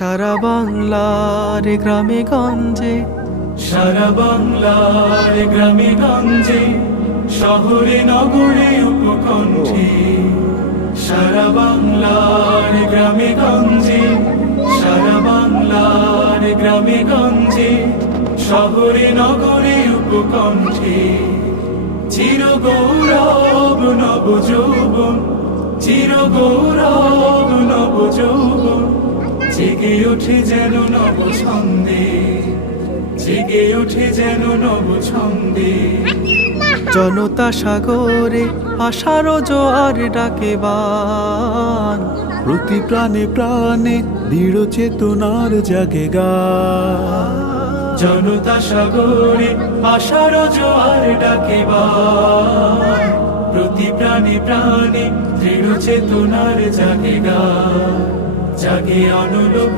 সারা বাংলার গ্রামে গঞ্জে, সারা বাংলার গ্রামে গঞ্জে, শহরে নগরে উপকণ্ঠে। সারা বাংলার গ্রামে গঞ্জে, সারা বাংলার গ্রামে গঞ্জে, শহরে নগরে উপকণ্ঠে। চির গৌরব নব যৌবন, চির গৌরব নব যৌবন, জেগে ওঠে যেন নব ছন্দে, জেগে ওঠে যেন নব ছন্দে। জনতা সাগরে আশার জোয়ার ডাকে বান, প্রতি প্রাণে প্রাণে দৃঢ় চেতনার জাগে গান। জনতা সাগরে আশার জোয়ার ডাকে বান, প্রতি প্রাণে প্রাণে দৃঢ় চেতনার জাগে গান, জাগে অনলোক।